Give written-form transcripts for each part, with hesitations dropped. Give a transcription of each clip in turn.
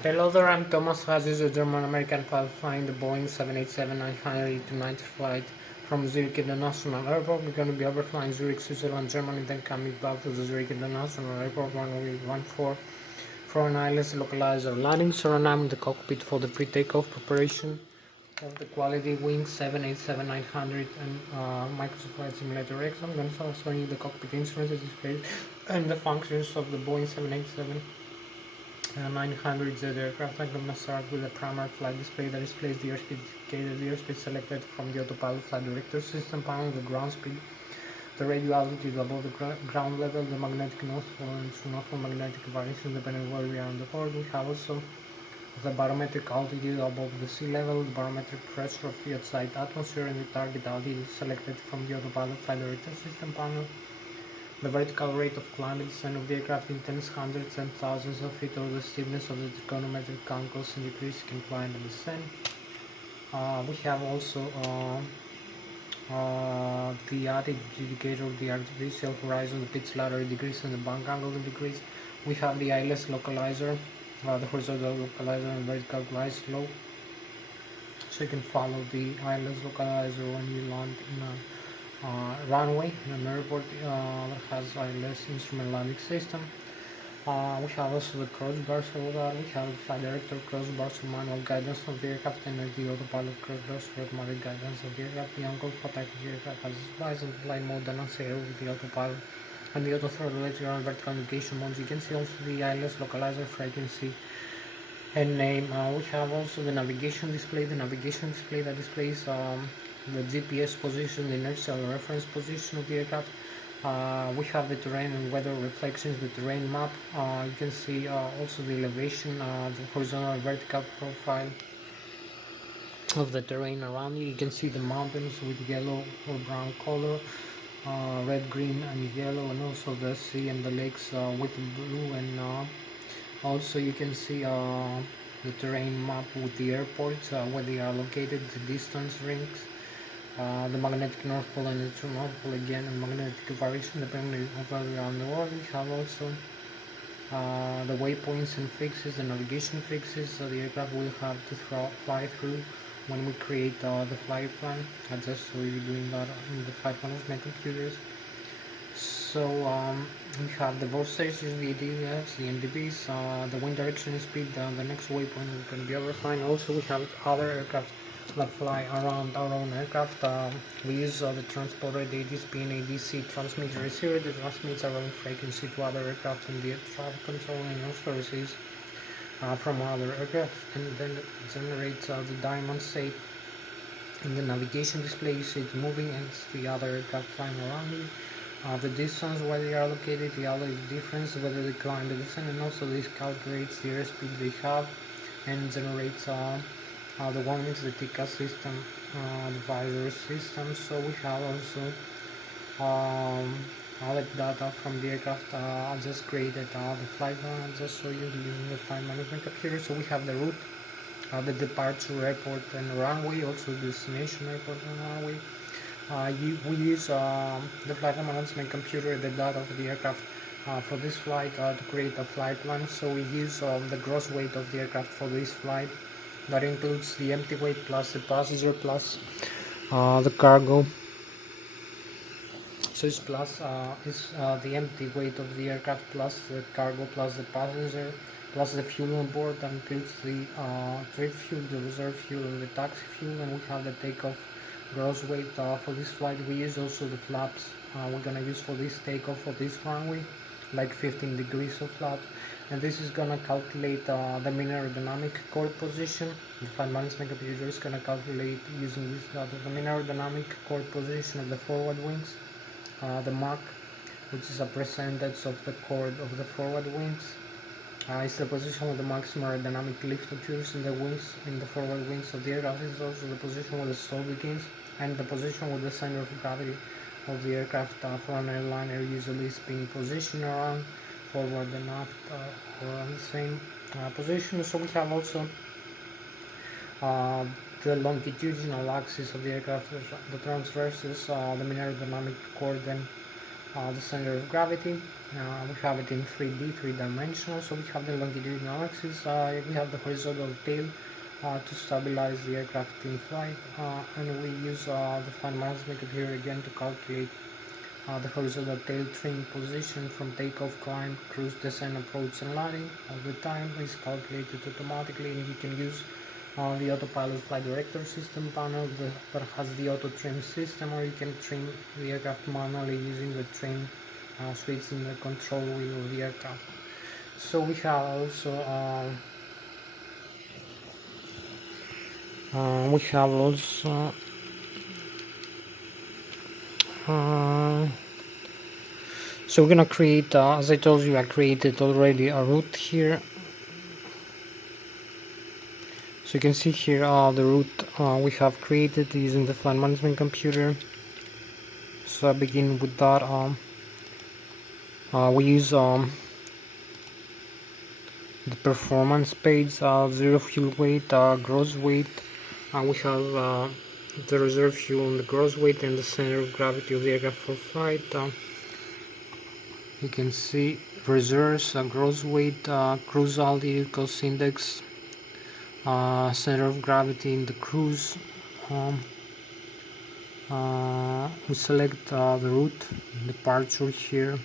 Hello there, I'm Thomas Hatsios, a German-American pilot flying the Boeing 787-900 flight from Zurich International Airport. We're going to be overflying Zurich, Switzerland, Germany, then coming back to the Zurich International Airport runway 14 for an ILS localizer landing. So I'm in the cockpit for the pre-takeoff preparation of the quality Wing 787-900 and Microsoft Flight Simulator X. I'm going to start showing you the cockpit instruments, displays, and the functions of the Boeing 787 900 Z aircraft. I'm going to start with the primary flight display that displays the airspeed indicated, the airspeed selected from the autopilot flight director system panel, the ground speed, the radio altitude above the ground level, the magnetic north pole and south pole magnetic variation depending on where we are in the world. We have also the barometric altitude above the sea level, the barometric pressure of the outside atmosphere, and the target altitude selected from the autopilot flight director system panel. The vertical rate of climb and descent of the aircraft in tens, hundreds, and thousands of feet, or the steepness of the trigonometric angles in degrees can climb and descend. We have also the altitude indicator of the artificial horizon, the pitch ladder in degrees, and the bank angle in degrees. We have the ILS localizer, the horizontal localizer and vertical glide slope. So you can follow the ILS localizer when you land in a runway in an airport that has ILS instrument landing system. We have also the crossbars for that. We have the flight director crossbars for manual guidance of the aircraft and the autopilot crossbars for automatic guidance of the aircraft. The angle protect the aircraft has rise and flight mode and zero with the autopilot and the auto throttle later on vertical navigation modes. You can see also the ILS localizer frequency and name. We have also the navigation display. The navigation display that displays the GPS position, the inertial reference position of the aircraft. We have the terrain and weather reflections, the terrain map. You can see also the elevation, the horizontal and vertical profile of the terrain around you. You can see the mountains with yellow or brown color, red, green, and yellow, and also the sea and the lakes with blue. And also you can see the terrain map with the airports, where they are located, the distance rings, the magnetic north pole and the true north pole again, and magnetic variation depending on where we are in the world. We have also the waypoints and fixes, the navigation fixes the aircraft will have to fly through when we create the flight plan. I just show you doing that in the flight management computers. So we have the vortices, the ADS, the NDBs, the wind direction and speed, the next waypoint is going to be overflying. Also we have other aircraft that fly around our own aircraft. We use the transponder, the ADSP and ADC transmitter receiver that transmits our own frequency to other aircraft and the air traffic control and also receives from other aircraft, and then it generates the diamond shape in the navigation display. You see it moving and the other aircraft flying around you. The distance where they are located, the other difference whether they climb the descent, and also this calculates the airspeed they have and generates the warnings, the TICA system, the visor system. So we have also all the data from the aircraft. I just created the flight plan. I just show you using the flight management computer. So we have the route, the departure airport and runway, also destination airport and runway. We use the flight management computer, the data of the aircraft for this flight to create a flight plan. So we use the gross weight of the aircraft for this flight. That includes the empty weight plus the passenger plus the cargo. So it's plus the empty weight of the aircraft plus the cargo plus the passenger plus the fuel on board. That includes the trade fuel, the reserve fuel, and the taxi fuel. And we have the takeoff gross weight for this flight. We use also the flaps we're gonna use for this takeoff for this runway, like 15 degrees of flap, and this is gonna calculate the mean aerodynamic chord position. The flight management computer is gonna calculate using this data the mean aerodynamic chord position of the forward wings, the Mach, which is a percentage of the chord of the forward wings. It's the position with the maximum aerodynamic lift occurs in the wings, in the forward wings of the aircraft. It's also the position where the stall begins, and the position with the center of gravity of the aircraft for an airliner usually is being positioned around forward and aft or on the same position. So we have also uh, the longitudinal axis of the aircraft, the transverses, the mean aerodynamic chord, and the center of gravity. We have it in 3D, three-dimensional. So we have the longitudinal axis, we have the horizontal tail to stabilize the aircraft in flight, and we use the flight management computer again to calculate the horizontal tail trim position from takeoff, climb, cruise, descent, approach, and landing. All the time is calculated automatically, and you can use the autopilot flight director system panel that has the auto trim system, or you can trim the aircraft manually using the trim switch in the control wheel of the aircraft. So we have also so we're gonna create, as I told you, I created already a route here. So you can see here the route we have created using the flight management computer. So I begin with that. We use the performance page, zero fuel weight, gross weight. We have the reserve fuel and the gross weight and the center of gravity of the aircraft for flight. You can see reserves, gross weight, cruise altitude, cost index, center of gravity in the cruise. We select the route, departure here,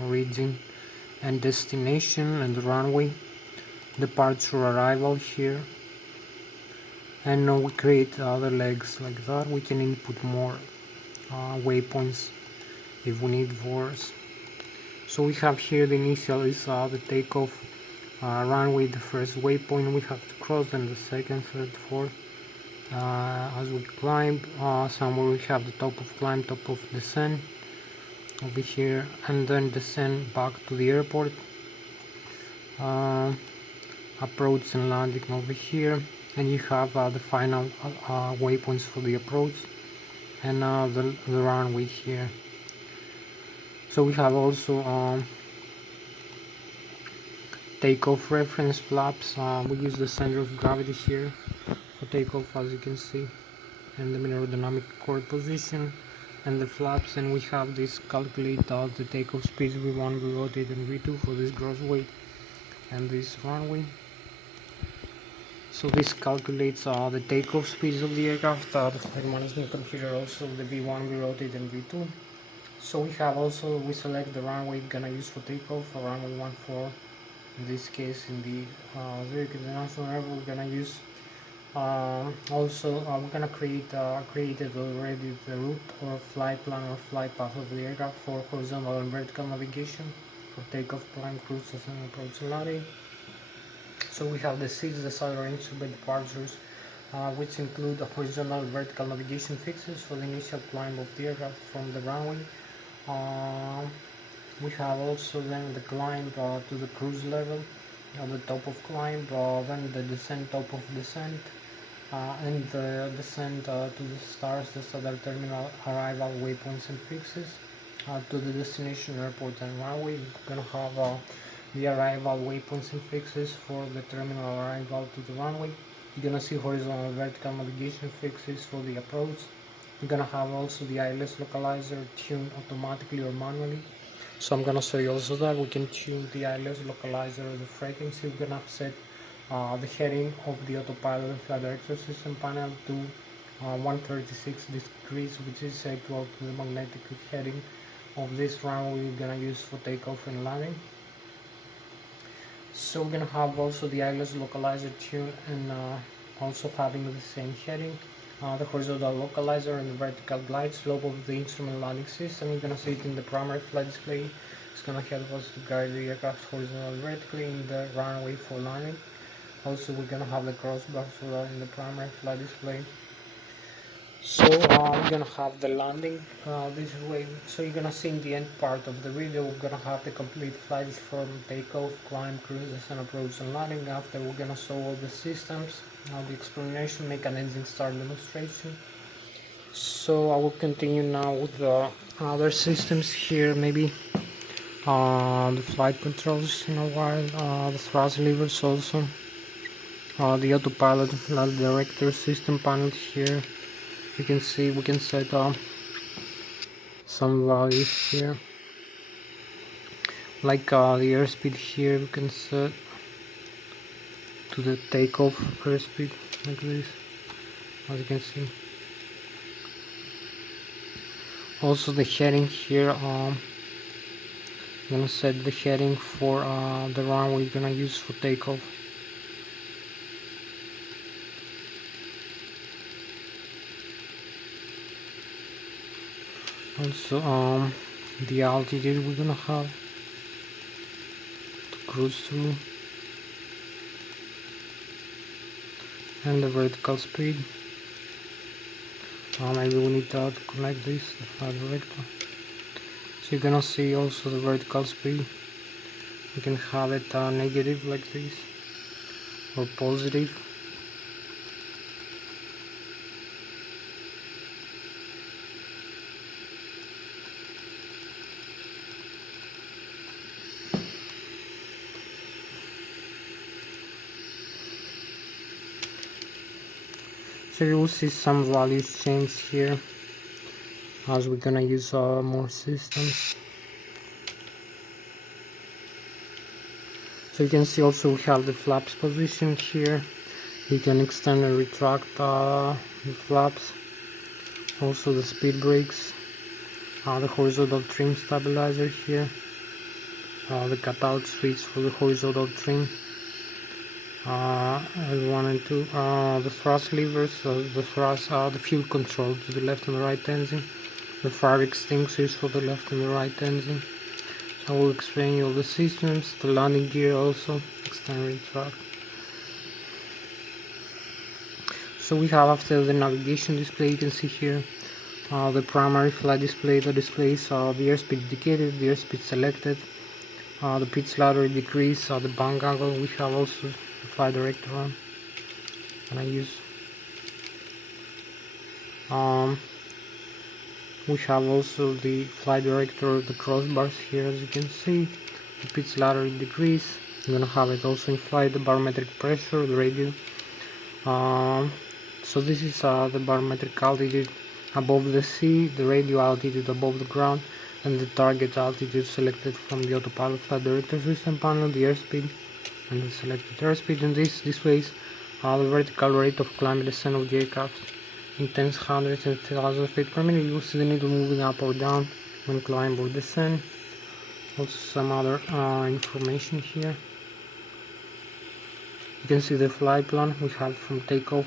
origin and destination, and the runway, departure, arrival here, and now we create other legs like that. We can input more waypoints if we need more. So we have here the initial is the takeoff runway, the first waypoint we have to cross, then the second, third, fourth. As we climb, somewhere we have the top of climb, top of descent over here, and then descend back to the airport, approach and landing over here, and you have the final waypoints for the approach and the runway here. So we have also takeoff reference flaps. We use the center of gravity here for takeoff, as you can see, and the aerodynamic core position and the flaps, and we have this calculate the takeoff speeds V1, V rotate and V2 for this gross weight and this runway. So this calculates the takeoff speeds of the aircraft, the flight management computer also the V1, V rotate and V2. So we have also, we select the runway we're gonna use for takeoff, for runway 14. In this case, in the Zurich International Airport, we're gonna use we're gonna created already the route or flight plan or flight path of the aircraft for horizontal and vertical navigation for takeoff, climb, cruise, descent, approach, and landing. So we have the seats, the side range by departures, which include the horizontal and vertical navigation fixes for the initial climb of the aircraft from the runway. We have also then the climb to the cruise level, the top of climb, then the descent, top of descent, and the descent to the stars, the Southern Terminal arrival waypoints and fixes, to the destination airport and runway. We're gonna have the arrival waypoints and fixes for the terminal arrival to the runway. You're gonna see horizontal and vertical navigation fixes for the approach. We're gonna have also the Lszh localizer tuned automatically or manually. So I'm gonna show you also that we can tune the Lszh localizer, the frequency. We're gonna set the heading of the autopilot flight director system panel to 136 degrees, which is equal to the magnetic heading of this runway we're gonna use for takeoff and landing. So we're gonna have also the Lszh localizer tune and also having the same heading. The horizontal localizer and the vertical glide slope of the instrument landing system. You're gonna see it in the primary flight display. It's gonna help us to guide the aircraft horizontally vertically in the runway for landing. Also, we're gonna have the crossbar for that in the primary flight display. So we're gonna have the landing this way. So you're gonna see in the end part of the video, we're gonna have the complete flight from takeoff, climb, cruise, descent, approach, and landing. After, we're gonna show all the systems, the explanation, make an engine start demonstration. So I will continue now with the other systems here, maybe the flight controls in a while, the thrust levers also, the autopilot flight director system panel here. You can see we can set some values here, like the airspeed here we can set to the takeoff airspeed like this, as you can see. Also the heading here, I'm gonna set the heading for the runway we're gonna use for takeoff. Also the altitude we're gonna have to cruise through, and the vertical speed. Maybe we need to connect this, the flight director. So you're gonna see also the vertical speed. You can have it negative like this, or positive. So you will see some values change here as we're gonna use more systems. So you can see also we have the flaps position here. You can extend and retract the flaps. Also the speed brakes, the horizontal trim stabilizer here, the cutout switch for the horizontal trim. L1 and 2, the thrust levers, the thrust, the fuel control to the left and the right engine, the fire extinguishers for the left and the right engine. So I will explain you all the systems, the landing gear also, extend and retract. So we have, after the navigation display, you can see here the primary flight display that displays the airspeed indicated, the airspeed selected, the pitch ladder decrease, the bank angle. We have also the flight director on, and I use. We have also the flight director, the crossbars here, as you can see, the pitch ladder decrease. I'm gonna have it also in flight, the barometric pressure, the radio. So this is the barometric altitude above the sea, the radio altitude above the ground, and the target altitude selected from the autopilot flight director system panel, the airspeed and the selected airspeed. And this displays the vertical rate of climb and descent of the aircraft in tens, hundreds and thousands of feet per minute. You will see the needle moving up or down when climb or descent. Also some other information here. You can see the flight plan we have from takeoff,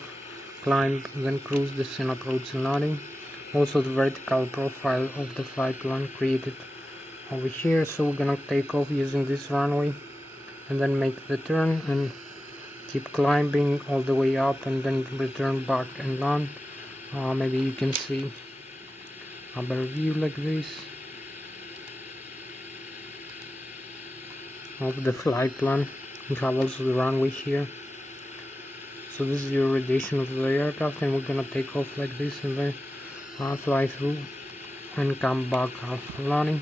climb, then cruise, descent, approach and landing. Also the vertical profile of the flight plan created over here. So we're gonna take off using this runway and then make the turn and keep climbing all the way up and then return back and land. Maybe you can see a better view like this of the flight plan. We have also the runway here. So this is the orientation of the aircraft, and we're gonna take off like this and then fly through and come back after landing.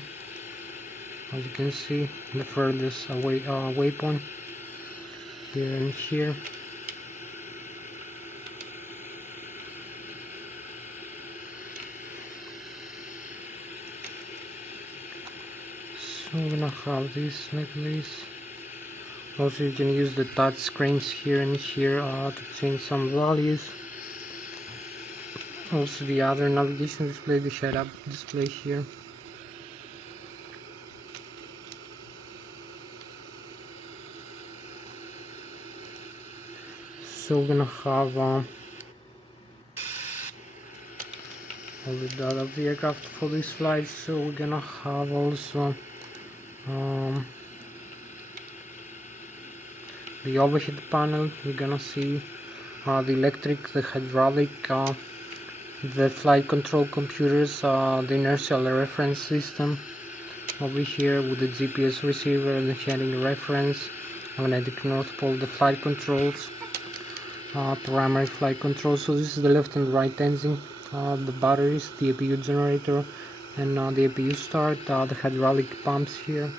As you can see, the furthest away waypoint here and here. So I'm gonna have this like this. Also you can use the touch screens here and here to change some values. Also the other navigation display, the head-up display here. So we're gonna have all the data of the aircraft for this flight. So we're gonna have also the overhead panel. You're gonna see the electric, the hydraulic, the flight control computers, the inertial reference system over here with the GPS receiver, the heading reference, magnetic north pole, the flight controls, primary flight control. So this is the left and right engine, the batteries, the APU generator, and the APU start, the hydraulic pumps here,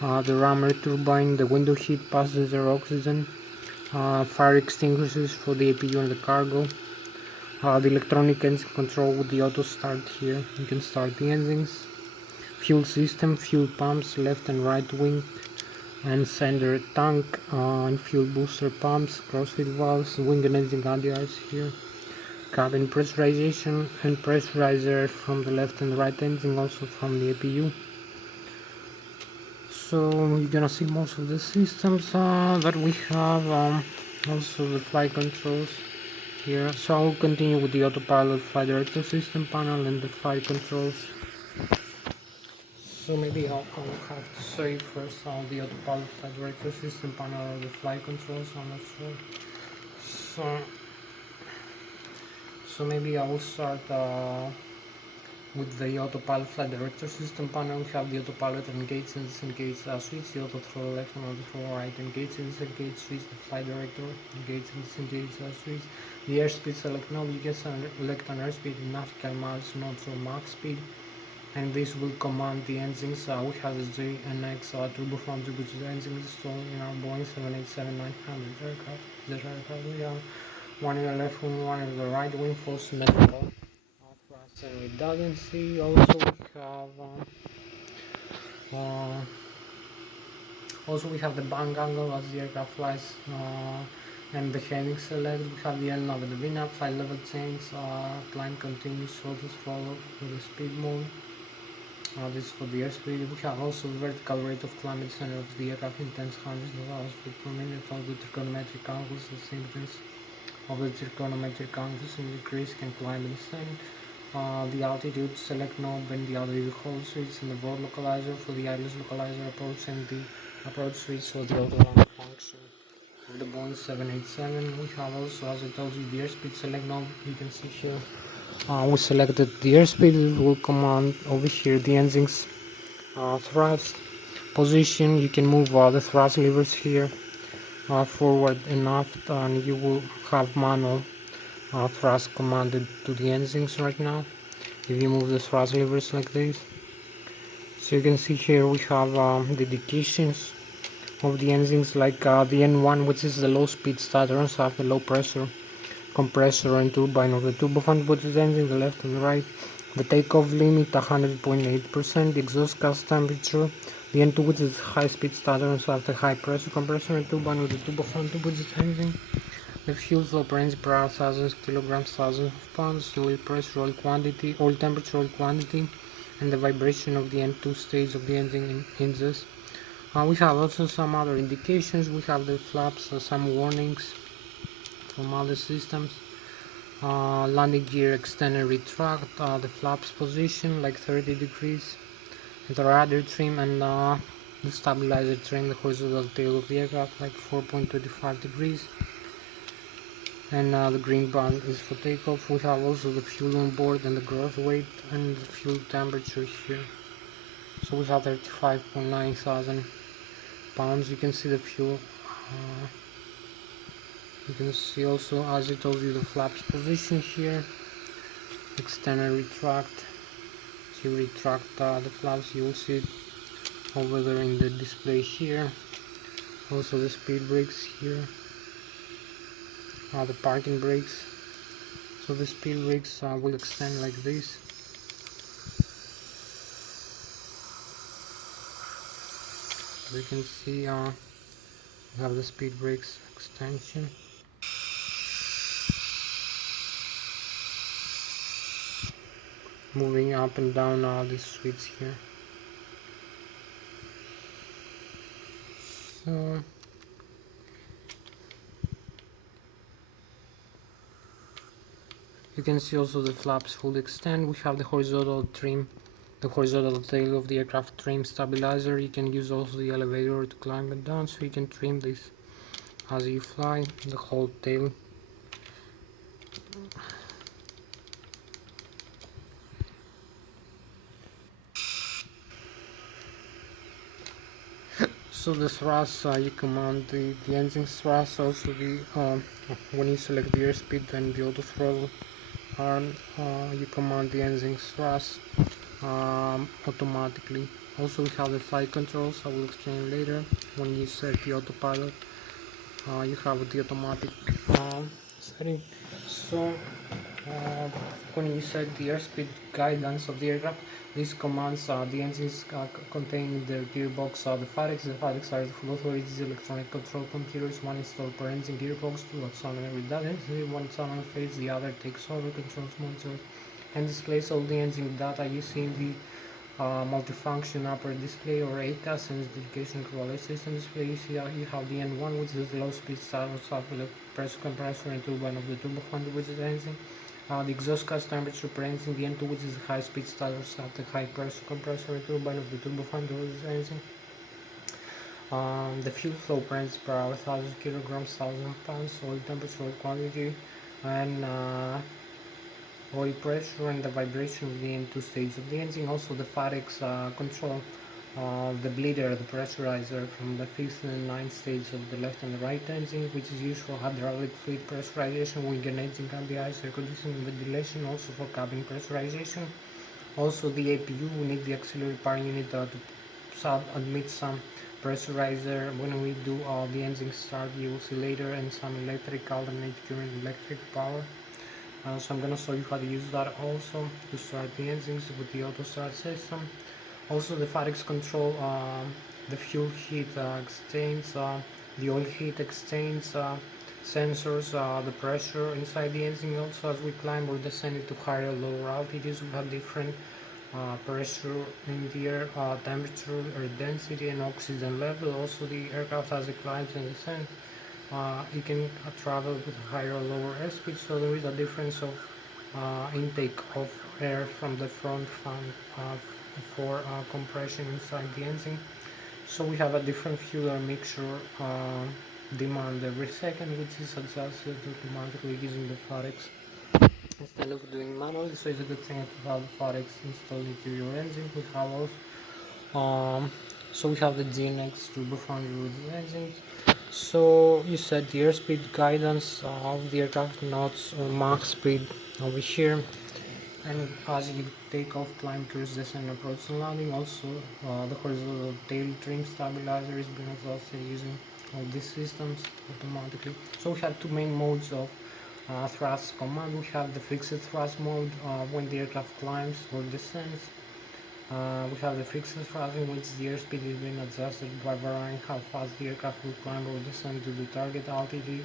the rammer turbine, the window heat, passenger oxygen, fire extinguishers for the APU and the cargo, The electronic engine control with the auto start here. You can start the engines. Fuel system, fuel pumps, left and right wing and center tank, and fuel booster pumps, crossfeed valves, wing and engine guards here. Cabin pressurization and pressurizer from the left and right engine, also from the APU. So you're gonna see most of the systems that we have, also the flight controls here. So I'll continue with the autopilot flight director system panel and the flight controls. So maybe I'll have to say first the autopilot flight director system panel or the flight controls, I'm not sure. So maybe I will start with the autopilot flight director system panel. We have the autopilot engage and disengage switch, the auto throttle left and auto throttle right engage and disengage switch, the flight director engage and disengage switch, the airspeed select knob. You can select an airspeed in nautical miles, not or max speed, and this will command the engines. We have the J and X turbofan turbocharged engines installed in our Boeing 787-900 aircraft. This aircraft we have one in the left wing, one in the right wing, full symmetrical thrust and redundancy. Also we have the bank angle as the aircraft flies, and the heading select. We have the L-nav and the V-nav, flight level change, climb continuous, auto throttle with the speed mode. This is for the airspeed. We have also the vertical rate of climb at the center of the aircraft in 10 hundredths of hours per minute. All the trigonometric angles, the symptoms of the trigonometric angles and decrease can climb and descend. The altitude select knob and the altitude hold switch and the board localizer for the Lszh localizer approach and the approach switch for the autonomic function of the Boeing 787. We have also, as I told you, the airspeed select knob. You can see here we selected the airspeed. It will command over here the engines thrust position. You can move the thrust levers here forward and aft, and you will have manual thrust commanded to the engines right now if you move the thrust levers like this. So you can see here we have the indications of the engines, like the N1, which is the low speed starter, so have the low pressure compressor and turbine of the turbofan turbocharged engine, the left and the right. The takeoff limit 100.8%, the exhaust gas temperature, the N2, which is high speed starter, so have the high pressure compressor and turbine with the turbofan turbocharged engine. The fuel flow per engine per hour, thousands kilograms, thousands of pounds, the oil pressure, oil quantity, oil temperature, oil quantity, and the vibration of the N2 stage of the engine hinges. We have also some other indications. We have the flaps, some warnings from other systems. Landing gear extend and retract, the flaps position like 30 degrees, the rudder trim and the stabilizer trim, the horizontal tail of the aircraft like 4.25 degrees, and the green band is for takeoff. We have also the fuel on board and the gross weight and the fuel temperature here. So we have 35.9 thousand pounds. You can see the fuel. You can see also, as I told you, the flaps position here. Extend and retract. So you retract the flaps, you will see it over there in the display here. Also the speed brakes here. The parking brakes. So the speed brakes will extend like this. As you can see, we have the speed brakes extension. Moving up and down this switch here. So you can see also the flaps full extend. We have the horizontal trim, the horizontal tail of the aircraft trim stabilizer. You can use also the elevator to climb it down, so you can trim this as you fly, the whole tail. So the thrust, you command the engine thrust, also the when you select the airspeed and the auto throttle arm, you command the engine thrust automatically. Also we have the flight controls, I will explain later. When you set the autopilot, you have the automatic setting. So When you set the airspeed guidance of the aircraft, these commands the engines contain the gearbox, the FAREX. The FAREX are the full authorities electronic control computers. One installed per engine gearbox, two autonomy redundancy. One autonomy fails, the other takes over, controls, monitors, and displays all the engine data you see in the multifunction upper display or ACAS and dedication control system display. You see you have the N1, which is the low speed status of the pressure compressor and turbine of the turbofan, which is the engine. The exhaust gas temperature per engine, the N2, which is the high speed starters of the high pressure compressor and turbine of the turbofan, which is the engine. The fuel flow per engine per hour, 1000 kilograms, 1000 pounds, oil temperature, oil quantity, and oil pressure and the vibration of the N2 stage of the engine. Also the FAREX control the bleeder, the pressurizer from the 5th and 9th stage of the left and the right engine, which is used for hydraulic fluid pressurization, wing and engine can be ice, air conditioning, ventilation, also for cabin pressurization. Also the APU, we need the auxiliary power unit to admit some pressurizer when we do the engine start. You will see later, and some electric alternate current electric power. So I'm gonna show you how to use that also to start the engines with the auto start system. Also the FAREX control the fuel heat exchange, the oil heat exchange sensors, the pressure inside the engine. Also, as we climb or descend into higher or lower altitudes, we have different pressure in the air, temperature or density and oxygen level. Also the aircraft as it climbs and descends, you can travel with higher or lower airspeed, so there is a difference of intake of air from the front fan for compression inside the engine. So we have a different fuel mixture demand every second, which is adjusted automatically using the FAREX instead of doing manually. So it's a good thing to have FAREX installed into your engine. We have also so we have the GNX turbofan with the engine. So you set the airspeed guidance of the aircraft knots or Mach speed over here, and as you take off, climb, cruise, descend, approach and landing. Also the horizontal tail trim stabilizer is being adjusted using all these systems automatically. So we have two main modes of thrust command. We have the fixed thrust mode when the aircraft climbs or descends. We have the fixed thrust in which the airspeed is being adjusted by varying how fast the aircraft will climb or descend to the target altitude,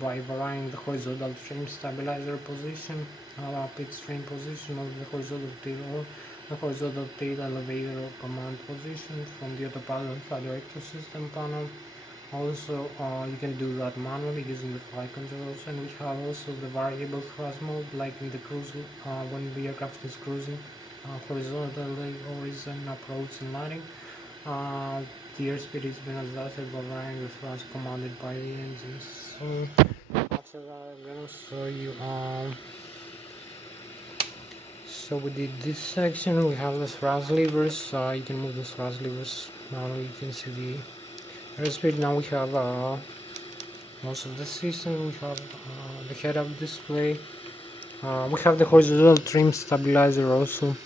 by varying the horizontal trim stabilizer position, pitch trim position of the horizontal tail, or the horizontal tail elevator or command position from the autopilot flight director system panel. Also, you can do that manually using the flight controls, and we have also the variable thrust mode, like in the cruise when the aircraft is cruising horizontally or is an approach and landing. The airspeed is being adjusted by varying the thrust commanded by the engines. So after that, I'm gonna show you. So we did this section. We have the thrust levers. You can move the thrust levers. Now you can see the airspeed. Now we have most of the system. We have the head-up display. We have the horizontal trim stabilizer also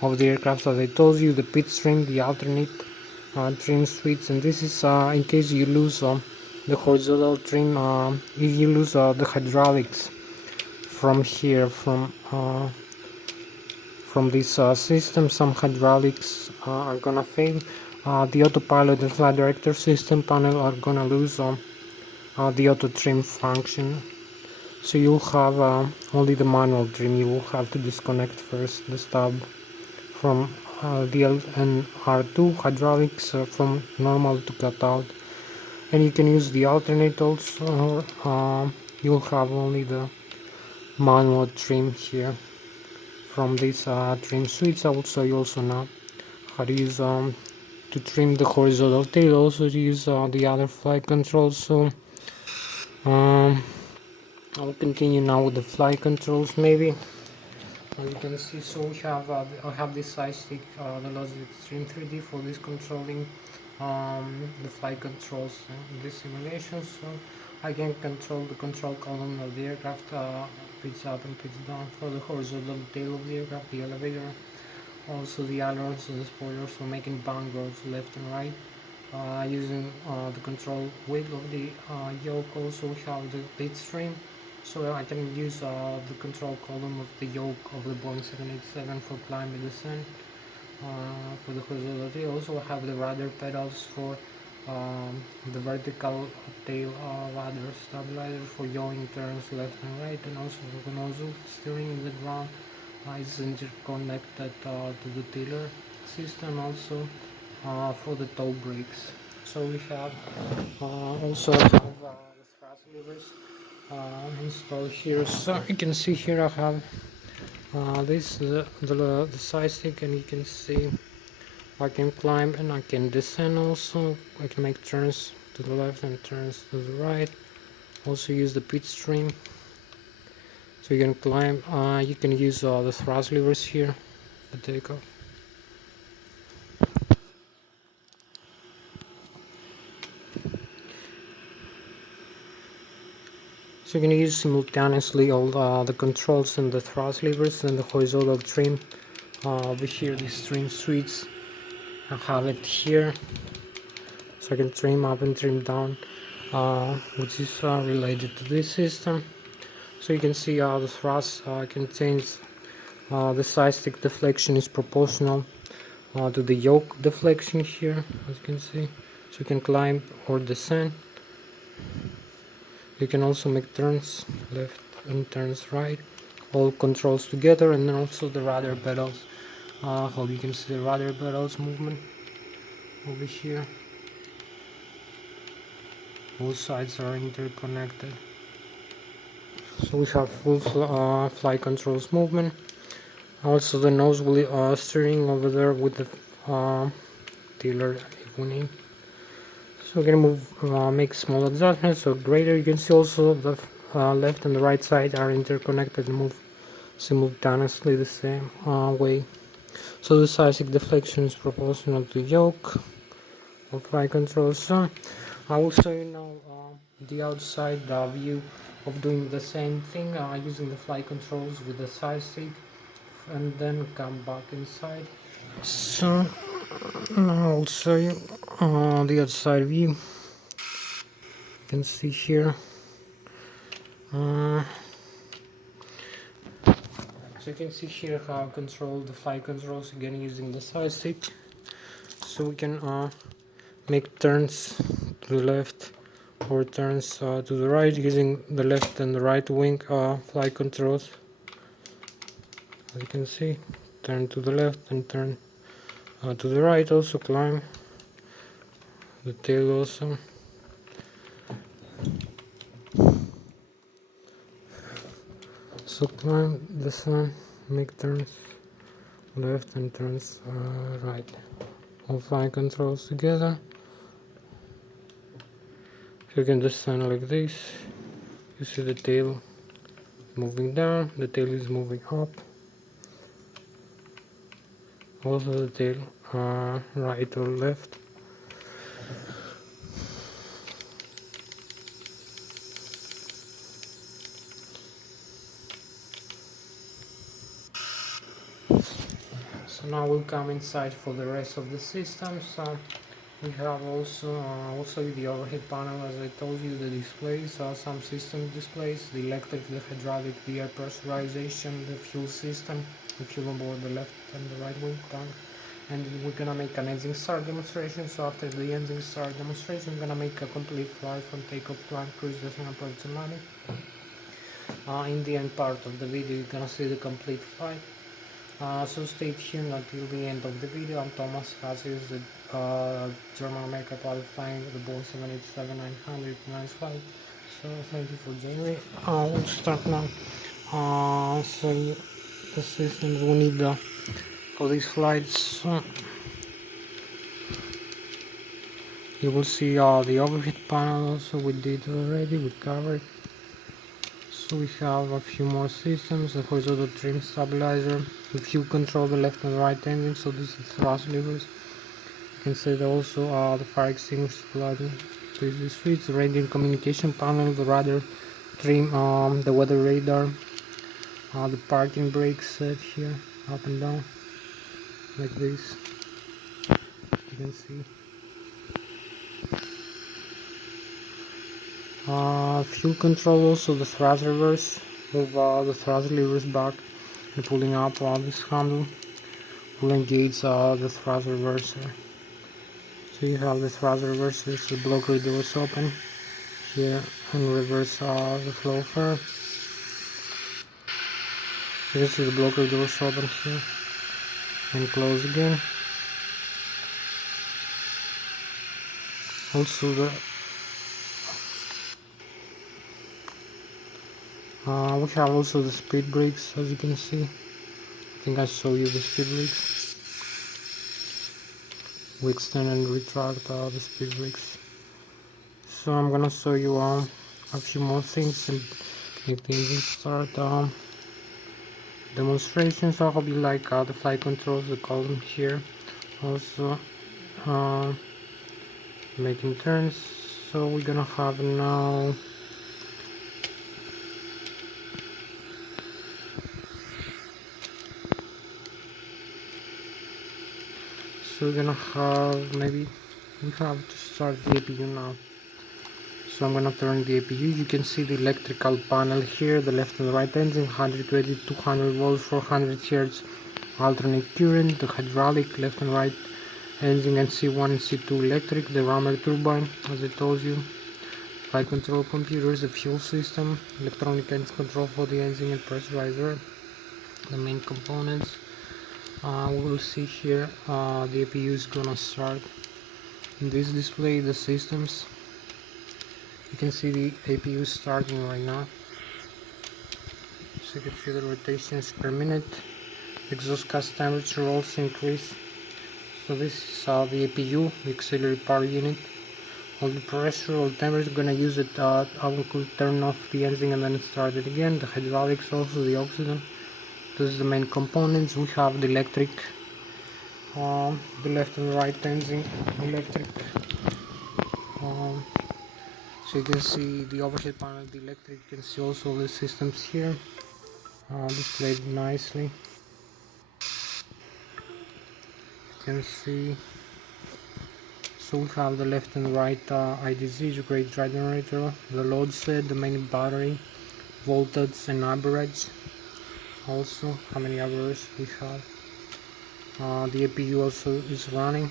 of the aircraft, as I told you, the pitch trim, the alternate trim switch, and this is in case you lose the horizontal trim, if you lose the hydraulics from here, from this system, some hydraulics are gonna fail. The autopilot and flight director system panel are gonna lose the auto trim function, so you'll have only the manual trim. You will have to disconnect first the stub from DL and R2 hydraulics from normal to cut out, and you can use the alternate also. You'll have only the manual trim here from this trim switch. I will show you also now how to use to trim the horizontal tail, also to use the other flight controls. So I'll continue now with the flight controls maybe. As you can see, so we have I have this side stick, the Lszh Extreme 3D for this controlling the flight controls in this simulation. So I can control the control column of the aircraft, pitch up and pitch down for the horizontal tail of the aircraft, the elevator, also the ailerons and the spoilers for making bang rows left and right. Using the control wheel of the yoke. Also we have the pitch trim So I can use the control column of the yoke of the Boeing 787 for climb and descent. For the horizontal, also have the rudder pedals for the vertical tail rudder stabilizer for yawing turns left and right, and also for the nozzle steering in the ground is interconnected to the tiller system, also for the toe brakes. So we have also have the thrust levers installed here. So you can see here I have this the side stick, and you can see I can climb and I can descend also. I can make turns to the left and turns to the right. Also use the pit stream. So you can climb, you can use the thrust levers here for takeoff. So you can use simultaneously all the controls and the thrust levers and the horizontal trim. Over here, this trim switch, I have it here. So I can trim up and trim down, which is related to this system. So you can see the thrust can change. The side stick deflection is proportional to the yoke deflection here, as you can see. So you can climb or descend. You can also make turns left and turns right, all controls together, and then also the rudder pedals. How you can see the rudder pedals movement over here. Both sides are interconnected. So we have full flight controls movement. Also the nose will steering over there with the tiller if we need. So we're gonna move, make small adjustments. So greater, you can see also the left and the right side are interconnected and move simultaneously the same way. So the seismic deflection is proportional to yoke of flight controls. So I will show you now the outside view of doing the same thing using the flight controls with the side stick, and then come back inside. So now I'll show you the outside view. You can see here. So you can see here how I control the flight controls again using the side stick. So we can make turns to the left or turns to the right using the left and the right wing flight controls. As you can see, turn to the left and turn to the right, also climb the tail also. So climb the sun, make turns left and turns right. All flight controls together. So you can descend like this. You see the tail moving down, the tail is moving up. Also the tail right or left. So now we'll come inside for the rest of the system. So we have also the overhead panel, as I told you, the displays, some system displays, the electric, the hydraulic, the air pressurization, the fuel system, the fuel on board the left and the right wing tank. And we're gonna make an engine start demonstration. So after the engine start demonstration, we're gonna make a complete flight from takeoff, climb, cruise, descent, approach, and landing. In the end part of the video, you're gonna see the complete flight. So stay tuned until the end of the video. I'm Thomas Hatsios, the German-American pilot flying the Boeing 787-900 tonight's flight. So thank you for joining me. We'll start now. So the systems we need for these flights. You will see the overhead panel also we did already, we covered. So we have a few more systems, the horizontal trim stabilizer, the fuel control, the left and right engine, so this is thrust levers. You can see also the fire extinguisher lighting, this is switch, the radio communication panel, the rudder trim, the weather radar, the parking brake set here, up and down, like this, you can see. Fuel control, also the thrust reverse with the thrust levers back and pulling up this handle will engage the thrust reverser. So you have the thrust reverser, so the blocker doors open here and reverse the flow of air. You can see the blocker doors open here and close again. Also we have also the speed brakes, as you can see. I think I showed you the speed brakes. We extend and retract the speed brakes. So I'm gonna show you a few more things and make the engine start demonstration. So I hope you like the flight controls, the column here. Also making turns. So we're gonna have now maybe we have to start the APU now. So I'm gonna turn the APU. You can see the electrical panel here, the left and the right engine, 120, 200 volts, 400 Hz alternate current, the hydraulic left and right engine, and C1 and C2 electric, the rammer turbine, as I told you, flight control computers, the fuel system, electronic engine control for the engine and pressurizer, the main components. We will see here the APU is gonna start. In this display, the systems. You can see the APU starting right now. So you can see the rotations per minute. Exhaust gas temperature also increase. So this is the APU, the auxiliary power unit. All the pressure, all the temperature, gonna use it. I will turn off the engine and then start it again. The hydraulics, also the oxygen. This is the main components. We have the electric, the left and right engine, electric. So you can see the overhead panel, the electric. You can see also the systems here, displayed nicely. You can see. So we have the left and right IDZ, the great dry generator, the load set, the main battery, voltage and average. Also, how many hours we have. The APU also is running.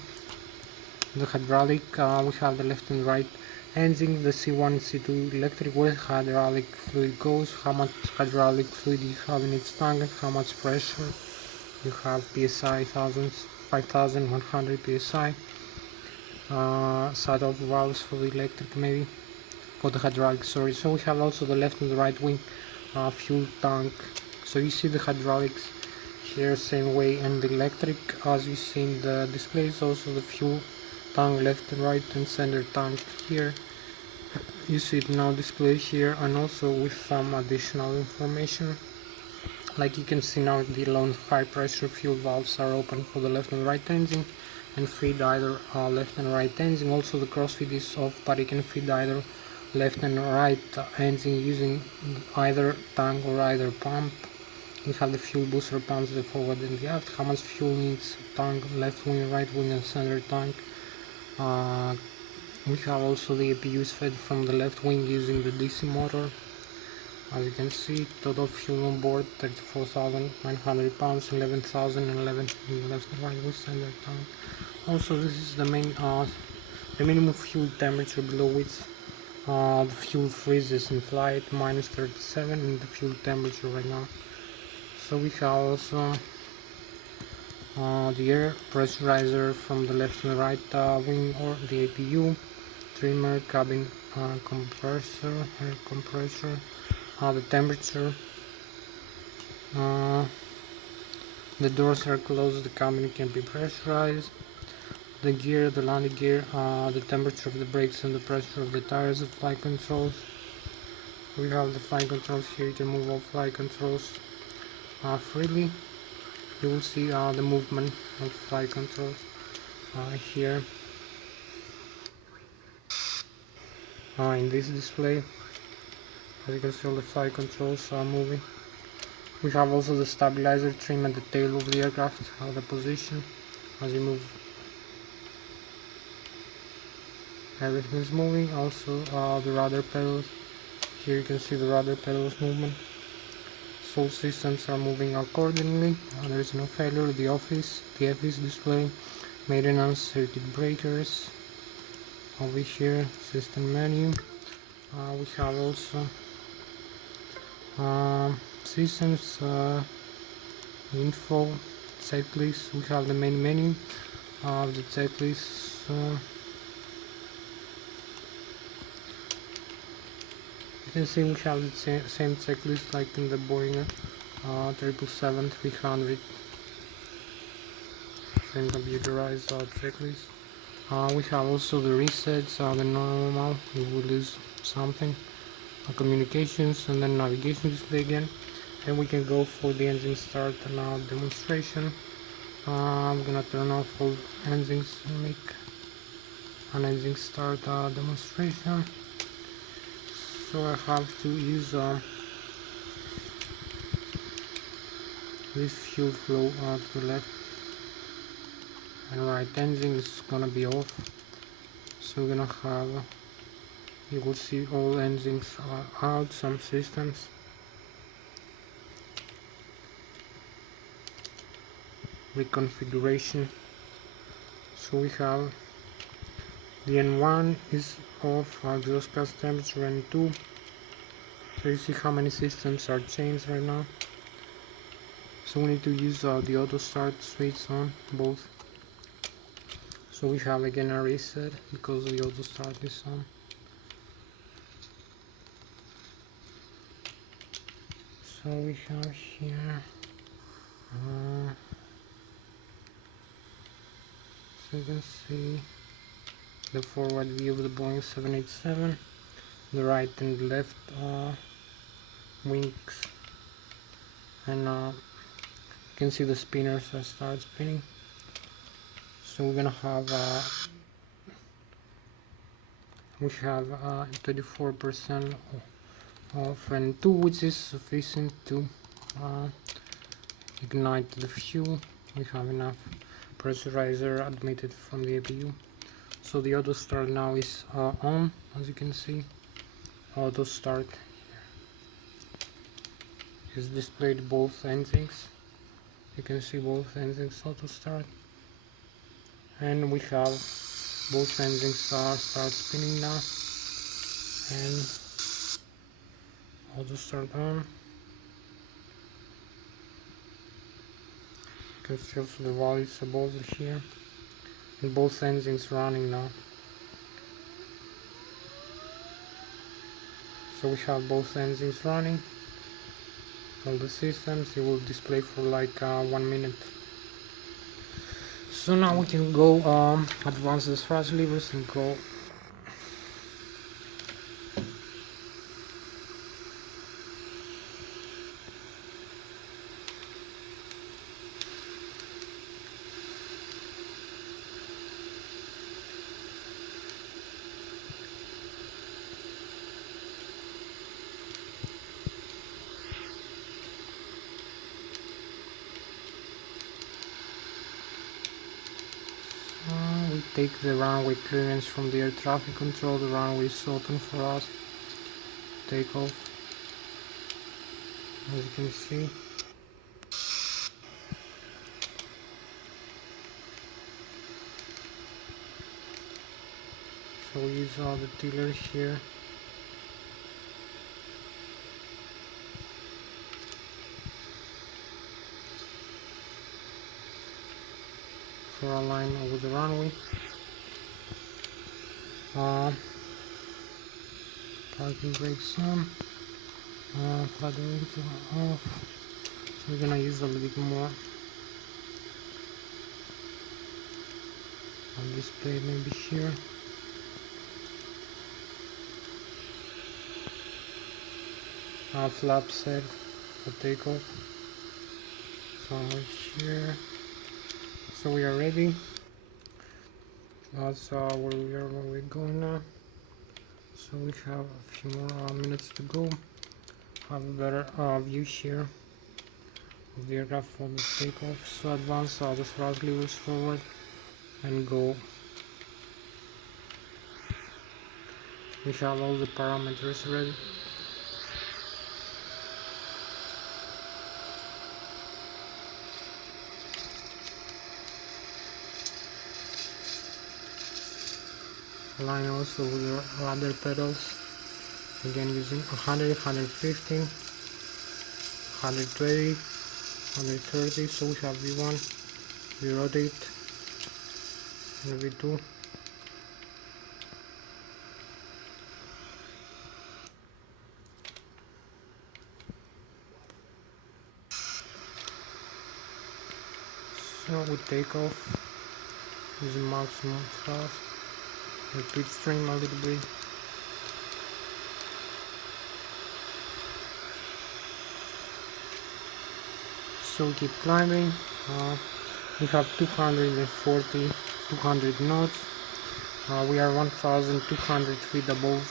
The hydraulic, we have the left and right engine, the C1 and C2 electric, where hydraulic fluid goes, how much hydraulic fluid you have in its tank, and how much pressure you have. PSI 5100 PSI. Side of valves for the electric, maybe for the hydraulic, sorry. So we have also the left and the right wing fuel tank. So you see the hydraulics here same way, and the electric, as you see in the displays, also the fuel tank left and right and center tank here. You see it now displayed here, and also with some additional information. Like you can see now, the lone high pressure fuel valves are open for the left and right engine and feed either left and right engine. Also the crossfeed is off, but you can feed either left and right engine using either tank or either pump. We have the fuel booster pumps, the forward and the aft, how much fuel needs tank, left wing, right wing and center tank. We have also the APUs fed from the left wing using the DC motor. As you can see, total fuel on board 34,900 pounds, 11,011 in left and right with center tank. Also, this is the main the minimum fuel temperature below which the fuel freezes in flight, minus 37 in the fuel temperature right now. So we have also the air pressurizer from the left and right wing, or the APU, trimmer, cabin compressor, air compressor, the temperature, the doors are closed, the cabin can be pressurized, the gear, the landing gear, the temperature of the brakes and the pressure of the tires, the flight controls. We have the flight controls here. You can move all flight controls freely. You will see the movement of flight controls here in this display. As you can see, all the flight controls are moving. We have also the stabilizer trim at the tail of the aircraft, the position as you move. everything is moving. Also the rudder pedals, here you can see the rudder pedals movement. So systems are moving accordingly. There is no failure. The office display, maintenance, circuit breakers. Over here, system menu. We have also systems info, checklist. We have the main menu of the checklist. You can see we have the same checklist like in the Boeing 777-300, same computerized checklist. We have also the resets, the normal, we will lose something, communications, and then navigation display again. And we can go for the engine start now demonstration. I'm gonna turn off all engines and make an engine start demonstration. So I have to use this fuel flow to the left and right engine is gonna be off. So we're gonna have, you will see all engines are out, some systems. Reconfiguration. So we have the N1 is off, exhaust gas temperature, N2. So you see how many systems are changed right now. So we need to use the auto start switch on both. So we have again a reset because the auto start is on. So we have here so you can see the forward view of the Boeing 787, the right and left wings, and you can see the spinners start spinning. So we're gonna have we have 34% of N2, which is sufficient to ignite the fuel. We have enough pressurizer admitted from the APU. So the auto start now is on, as you can see. Auto start is displayed both engines. You can see both engines auto start, and we have both engines start spinning now, and auto start on. You can see also the values above here, and both engines running now. So we have both engines running. All the systems, it will display for like 1 minute. So now we can go advance the thrust levers and go. We take the runway clearance from the air traffic control. The runway is open for us. Take off, as you can see. So we use the tiller here. For a line over the runway. Parking brakes on. Flight director off. So we're gonna use a little bit more on display, maybe here. Flap set for takeoff. So here. So we are ready. That's where we're going now. So we have a few more minutes to go. Have a better view here of the aircraft for the takeoff. So advance the thrust levers forward and go. We have all the parameters ready. Align also with the other pedals, again using 100, 150, 120, 130, so we have V1, we rotate, and V2. So we take off using maximum thrust, repeat stream a little bit. So keep climbing. We have 240, 200 knots. We are 1,200 feet above,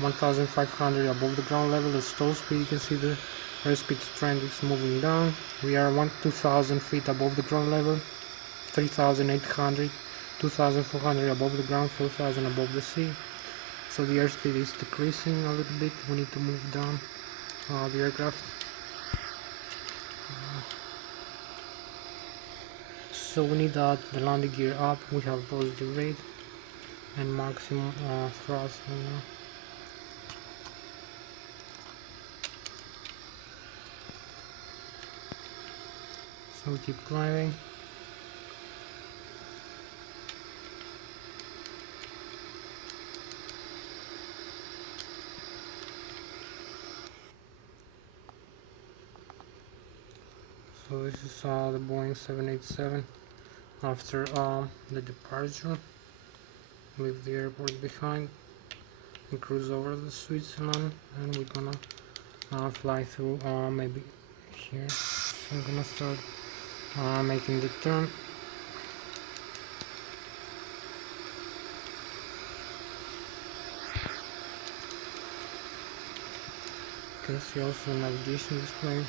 1,500 above the ground level. The stall speed, you can see the airspeed trend is moving down. We are 2,000 feet above the ground level, 3,800, 2,400 above the ground, 4,000 above the sea. So the airspeed is decreasing a little bit. We need to move down the aircraft. So we need the landing gear up. We have positive rate and maximum thrust. So we keep climbing. So this is the Boeing 787 after the departure. Leave the airport behind and cruise over the Switzerland, and we're gonna fly through maybe here. So I'm gonna start making the turn. You can see also the navigation display.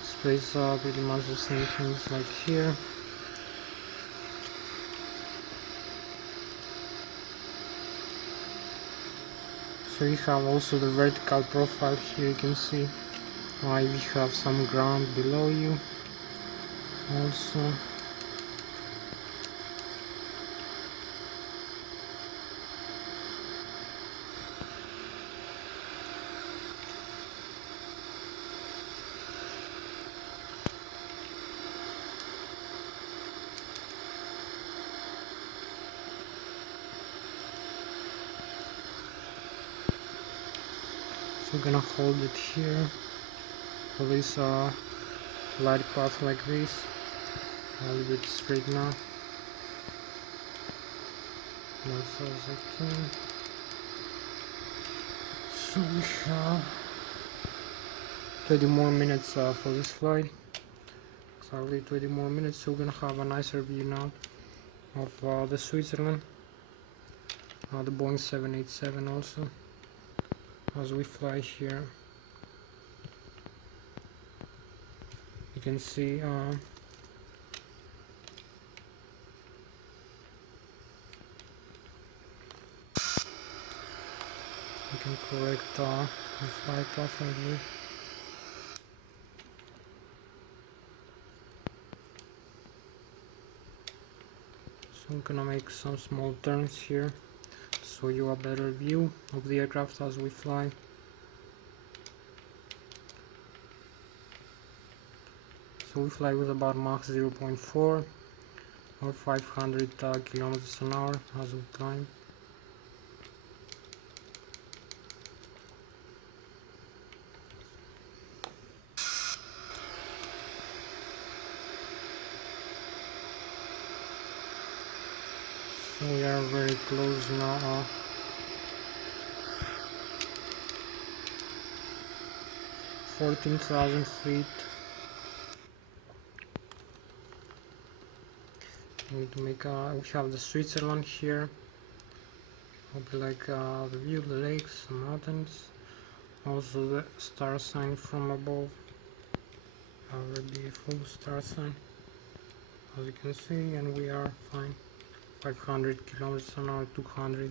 Displays pretty much the same things like here. So you have also the vertical profile here. You can see you have some ground below you also. So we're gonna hold it here for this flight path like this. I'll leave it straight now. As far as I can. So we have 20 more minutes for this flight. Exactly 20 more minutes. So we're gonna have a nicer view now of the Switzerland. The Boeing 787 also. As we fly here, you can see you can correct the flight path like this. So I'm gonna make some small turns here, show you a better view of the aircraft as we fly. So we fly with about Mach 0.4 or 500 kilometers an hour as we climb. So we are very close now. 14,000 feet. We need to make we have the Switzerland here. Hope you like the view, the lakes, the mountains, also the star sign from above. A very beautiful star sign. as you can see, and we are fine. 500 kilometers an hour, 200,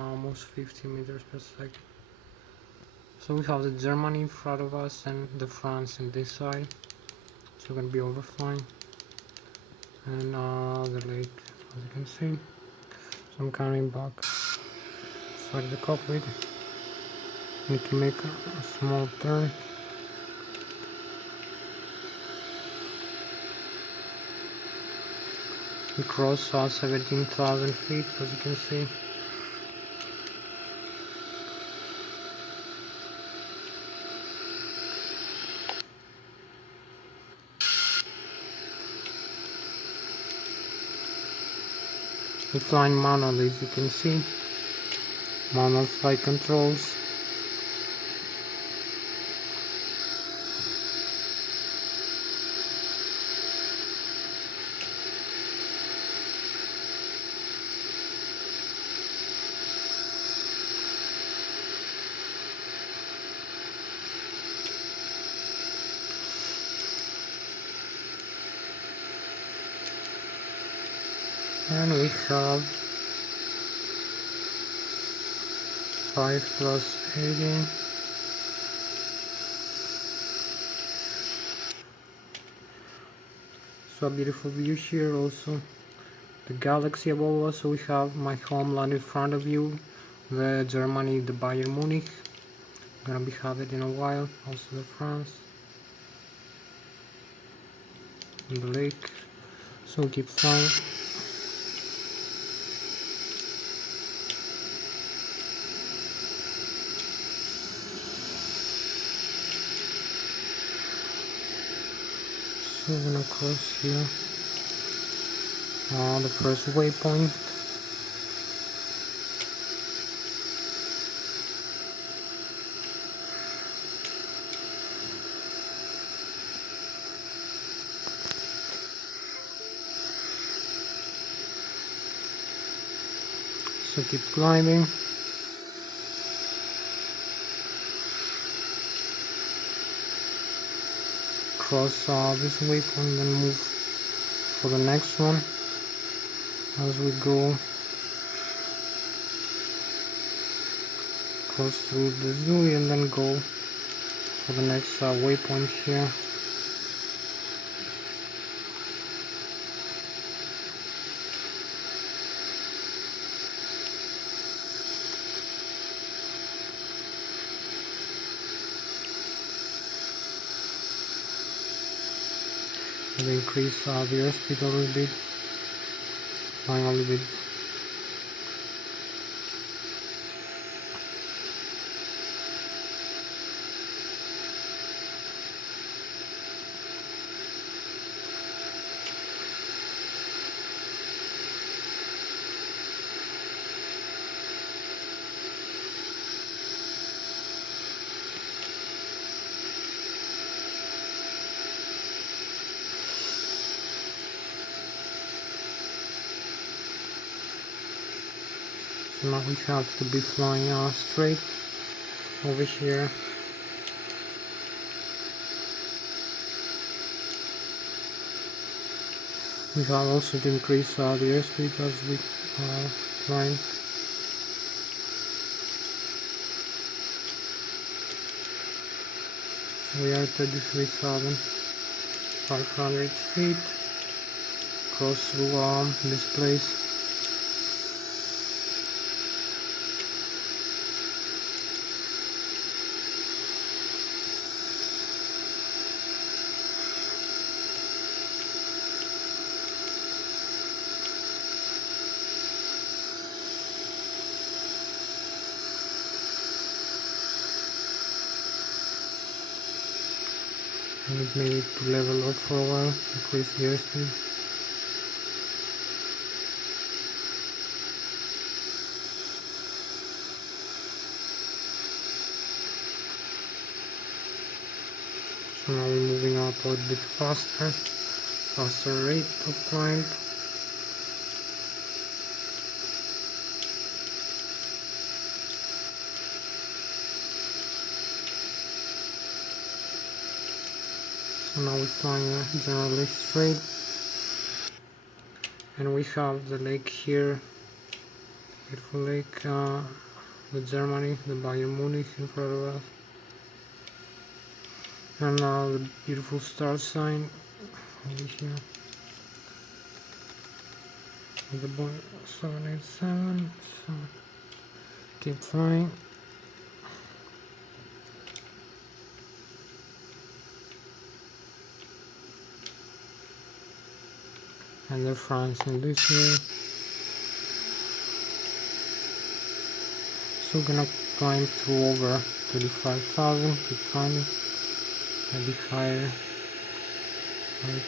almost 50 meters per second. So we have the Germany in front of us and the France in this side, so we're gonna be overflying, and the lake, as you can see. So I'm coming back inside the cockpit. Need to make a small turn. We cross 17,000 feet, as you can see. We're flying manually, as you can see. Manual flight controls. And we have 5 plus 18. So a beautiful view here, also the galaxy above us. So we have my homeland in front of you, the Germany, the Bayern Munich. Gonna be have it in a while. Also the France and the lake. So keep flying. So we're gonna cross here. The first waypoint. So keep climbing. Cross this waypoint, then move for the next one as we go. Cross through the zoo and then go for the next waypoint here. We'll increase the airspeed a little bit, flying a little bit. So now we have to be flying straight over here. We have also to increase the airspeed as we flying. So we are at 33,500 feet. Cross through this place. And it made it to level off for a while, increase the airspeed. So now we're moving up a bit faster rate of climb. So now we're flying generally straight, and we have the lake here, beautiful lake, the Germany, the Bayern Munich in front of us, and now the beautiful star sign over here. The Boeing 787, so keep flying. And the France in this way. So we're gonna climb to over 35,000, keep climbing, maybe higher, like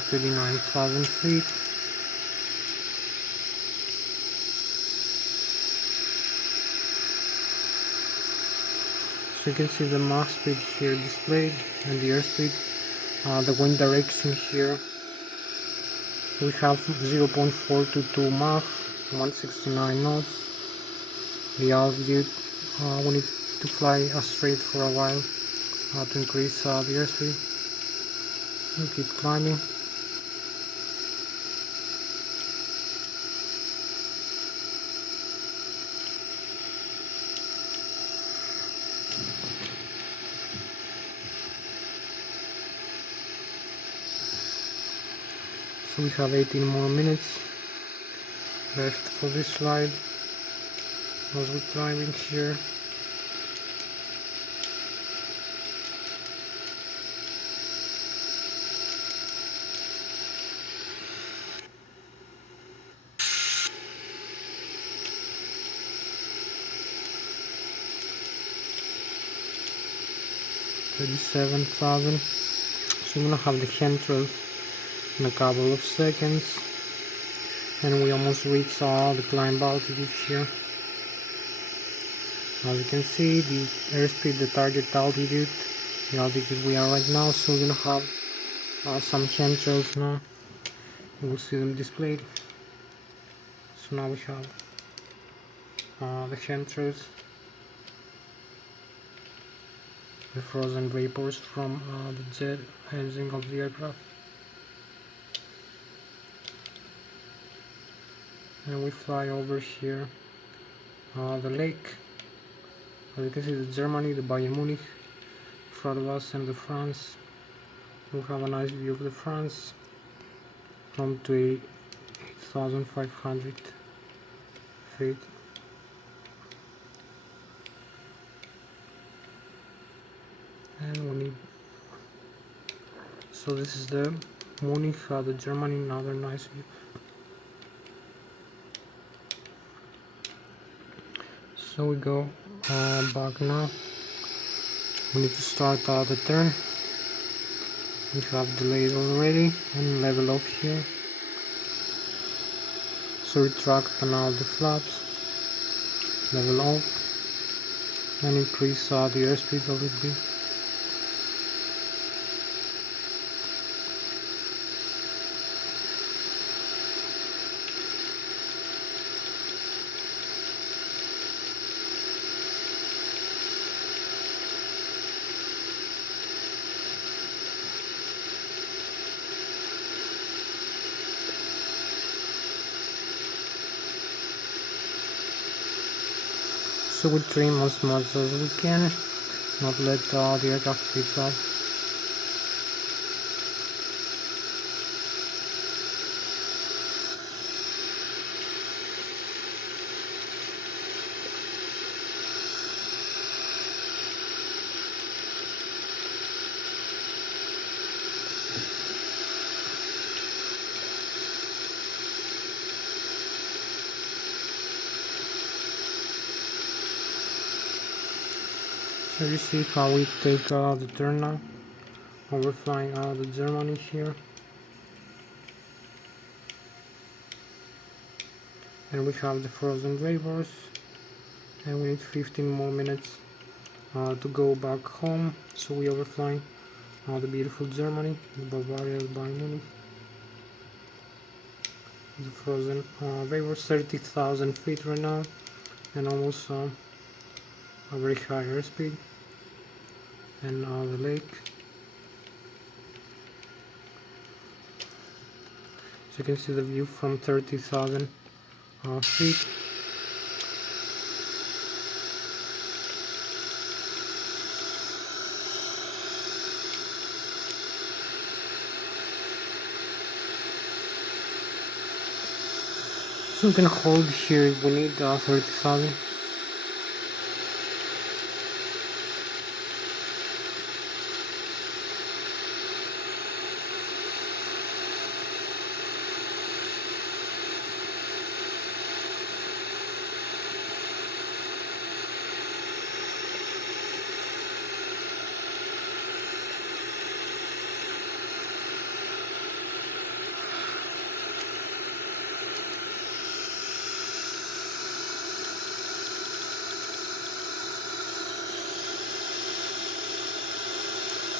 39,000 feet. So you can see the Mach speed here displayed and the airspeed, the wind direction here. We have 0.422 Mach, 169 knots. The altitude, we need to fly straight for a while to increase the airspeed. We keep climbing. So we have 18 more minutes left for this slide as we're climbing here. $37,000. So we're gonna have the chemtrails in a couple of seconds, and we almost reach the climb altitude here. As you can see, the airspeed, the target altitude, the altitude we are right now. So we're gonna have some chemtrails now. We'll see them displayed. So now we have the chemtrails, the frozen vapors from the jet engine of the aircraft. And we fly over here, the lake. As you can see, the Germany, the Bayern Munich in front of us, and the France. We'll have a nice view of the France from 8,500 feet. And we need, so this is the Munich, the Germany, another nice view. So we go back now. We need to start the turn. We have delayed already and level off here. So retract now the flaps, level off, and increase the airspeed a little bit. So we trim as much as we can, not let the aircraft pitch up. So you see how we take the turn now. We're flying out of Germany here. And we have the frozen vapors. And we need 15 more minutes to go back home. So we overflying the beautiful Germany, the Bavaria, the Bayern Munich. The frozen vapors, 30,000 feet right now. And almost a very high airspeed. and the lake. So you can see the view from 30,000 feet. So we can hold here if we need 30,000.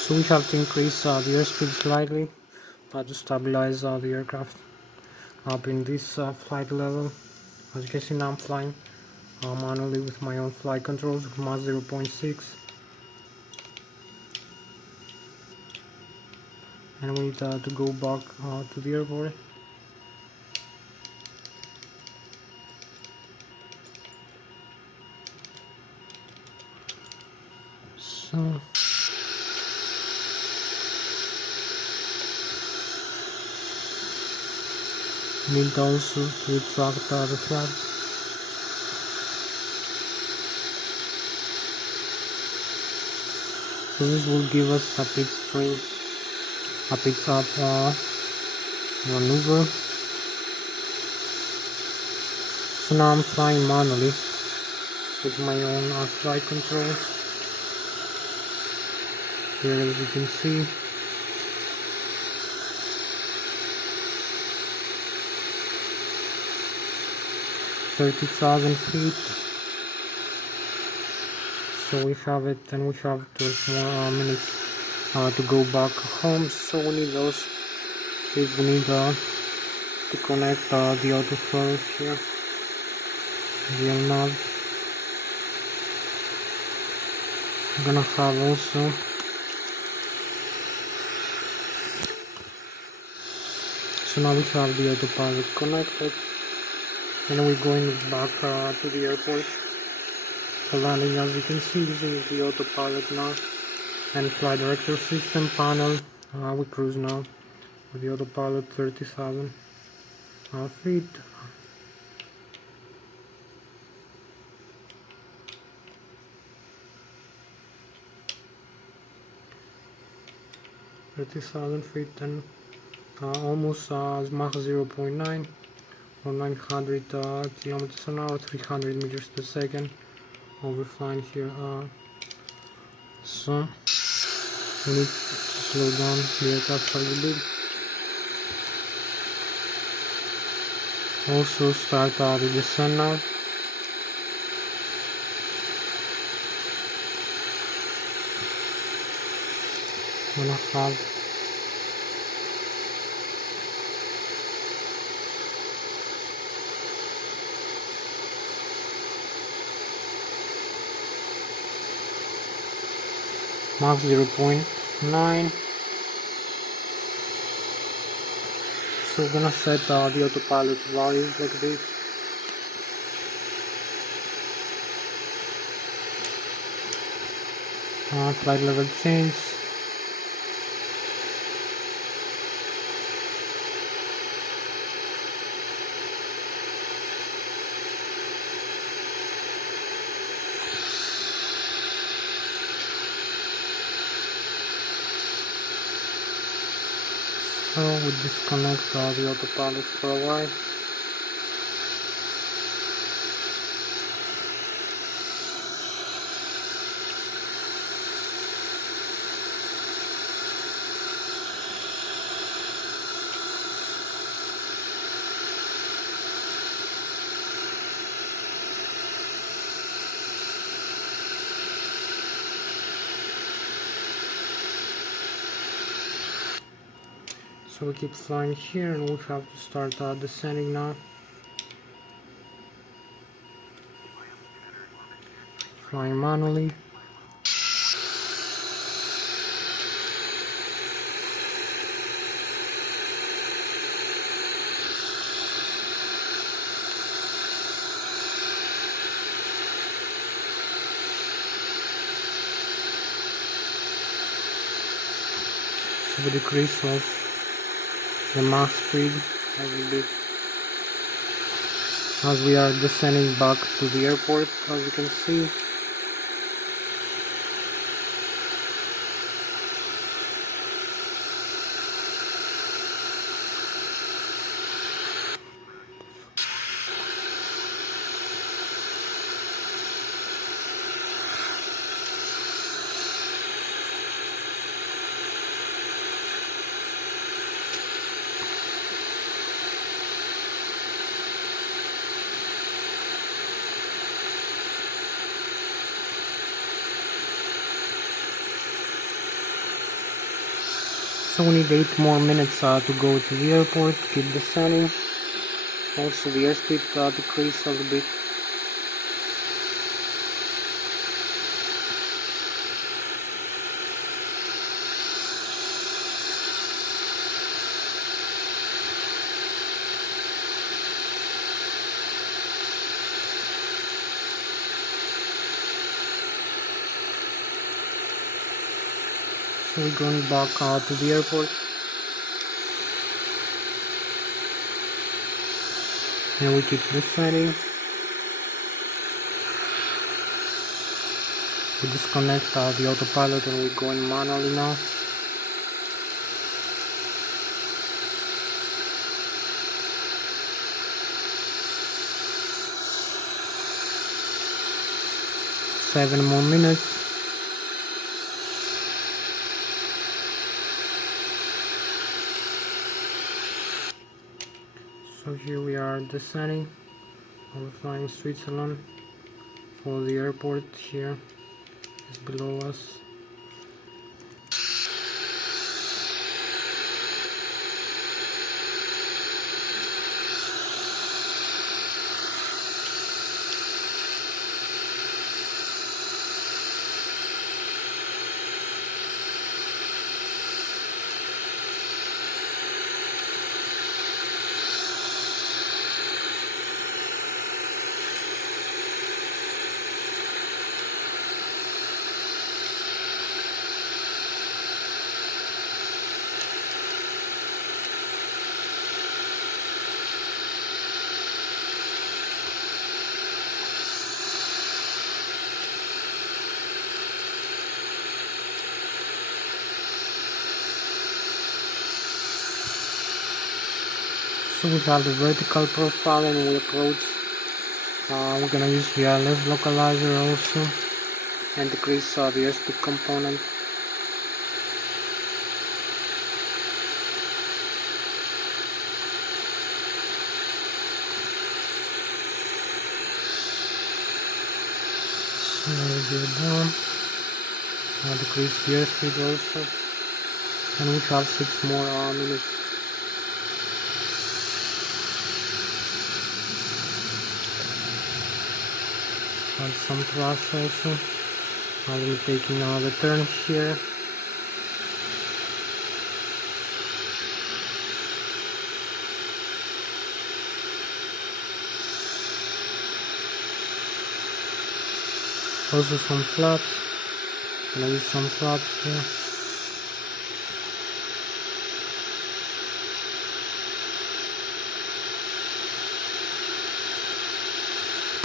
So we have to increase the airspeed slightly to stabilize the aircraft up in this flight level. As you can see now I'm flying manually with my own flight controls with Mach 0.6, and we need to go back to the airport. So need also to retract the flaps. So this will give us a pitstream, a pitch up maneuver. So now I'm flying manually with my own flight controls. Here, as you can see, $30,000 feet. So we have it, and we have 12 more minutes to go back home. So we need those. We need to connect the autoflow here, the nav. I'm gonna have also so now we have the autopilot connected, and we're going back to the airport for landing. As you can see, using the autopilot now and flight director system panel, we cruise now with the autopilot 30,000 feet. $30,000 feet, and almost Mach 0.9 or 900 kilometers an hour, 300 meters per second. We're flying here. So we need to slow down the aircraft a little bit. Also start the descent now. I'm gonna have Mach 0.9. So we're gonna set the autopilot values like this. Flight level change. So we disconnect the autopilot for a while. So we keep flying here, and we have to start descending now. Flying manually. the decrease of the max speed a little bit as we are descending back to the airport, as you can see. So we need 8 more minutes to go to the airport, keep descending. Also the airspeed decrease a little bit. So we're going back to the airport. And we keep descending. We disconnect the autopilot and we're going manually now. Seven more minutes. So here we are descending. We're flying Switzerland for the airport. Here is below us. So we have the vertical profile and we approach. We're gonna use the Lszh localizer also and decrease the airspeed component. So we go down. Decrease the airspeed also, and we have 6 more minutes. Add some thrust also. Now we're taking the turn here. Also some flaps. Gonna use some flaps here.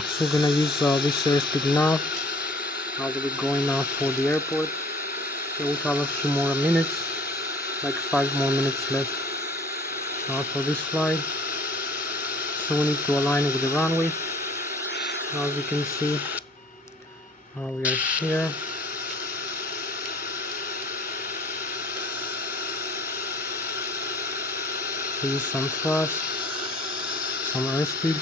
So we're gonna use this airspeed now as we're going for the airport. So we have a few more minutes, like 5 more minutes left for this flight. So we need to align with the runway. As you can see, we are here. So use some thrust, some airspeed.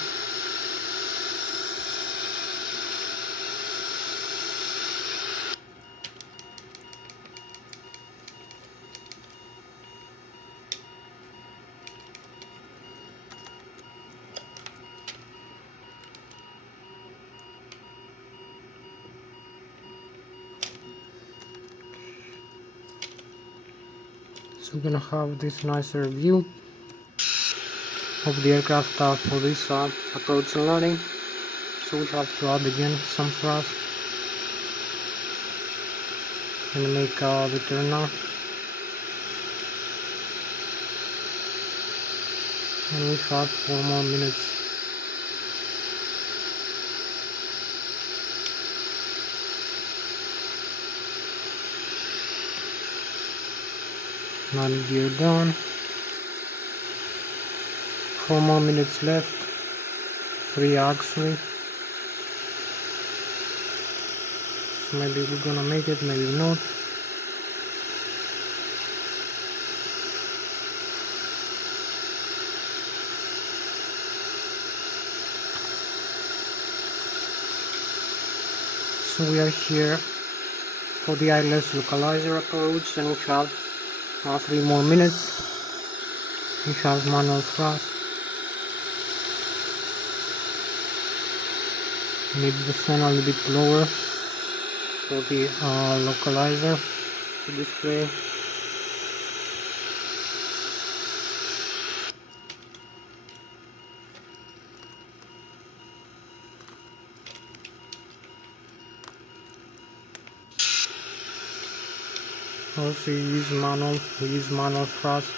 So we're gonna have this nicer view of the aircraft for this approach and landing. So we have to add again some thrust and make the turn now. and we have 4 more minutes. Landing gear down. 4 more minutes left. 3 actually. So maybe we're gonna make it, maybe not. So we are here for the Lszh localizer approach, and we have 3 more minutes. We have manual thrust. Need the sun a little bit lower for the localizer to display. Also we use manual thrust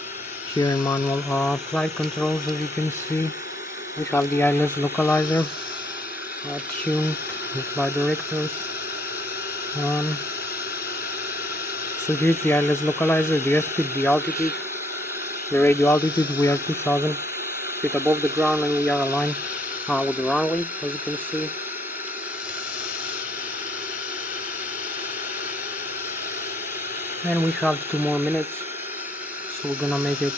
here in manual flight controls. As you can see, we have the Lszh localizer tuned, the flight directors on. So here's the Lszh localizer, the airspeed, the altitude, the radio altitude. We are 2000 feet above the ground, and we are aligned with the runway, as you can see. And we have 2 more minutes, so we're gonna make it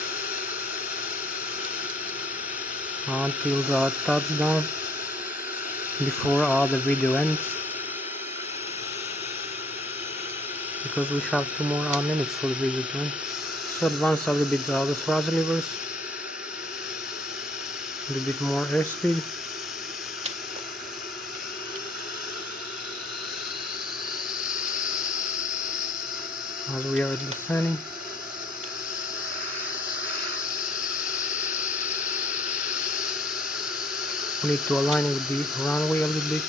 until the touchdown before the video ends, because we have 2 more minutes for the video to end. So advance a little bit the thrust levers, a little bit more airspeed. As we are descending. We need to align with the runway a little bit.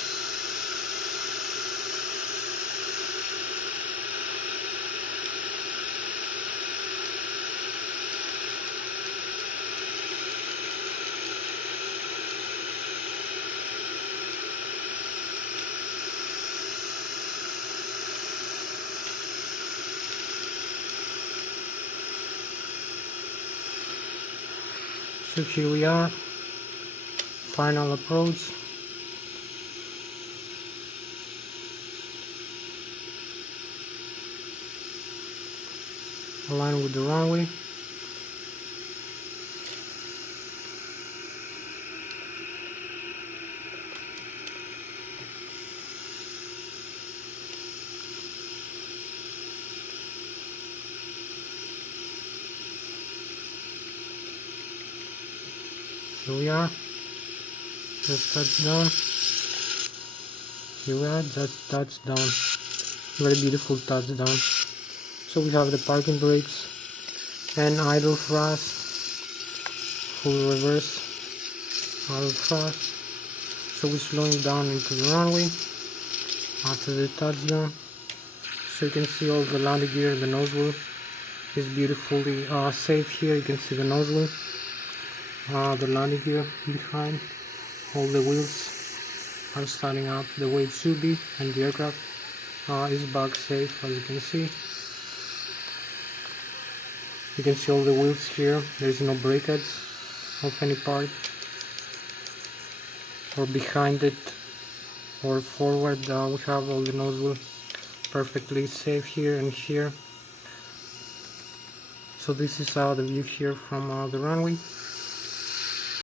So here we are, final approach. Align with the runway. Here we are, just touchdown. Here we are, just touchdown. Very beautiful touchdown. So we have the parking brakes and idle thrust, full reverse, idle thrust. So we're slowing down into the runway after the touchdown. So you can see all the landing gear, the nose wheel is beautifully safe here. You can see the nose wheel. The landing gear behind, all the wheels are standing up the way it should be, and the aircraft is back safe, as you can see. You can see all the wheels here. There is no breakage of any part, or behind it, or forward. We have all the nose wheel perfectly safe here and here. So this is the view here from the runway.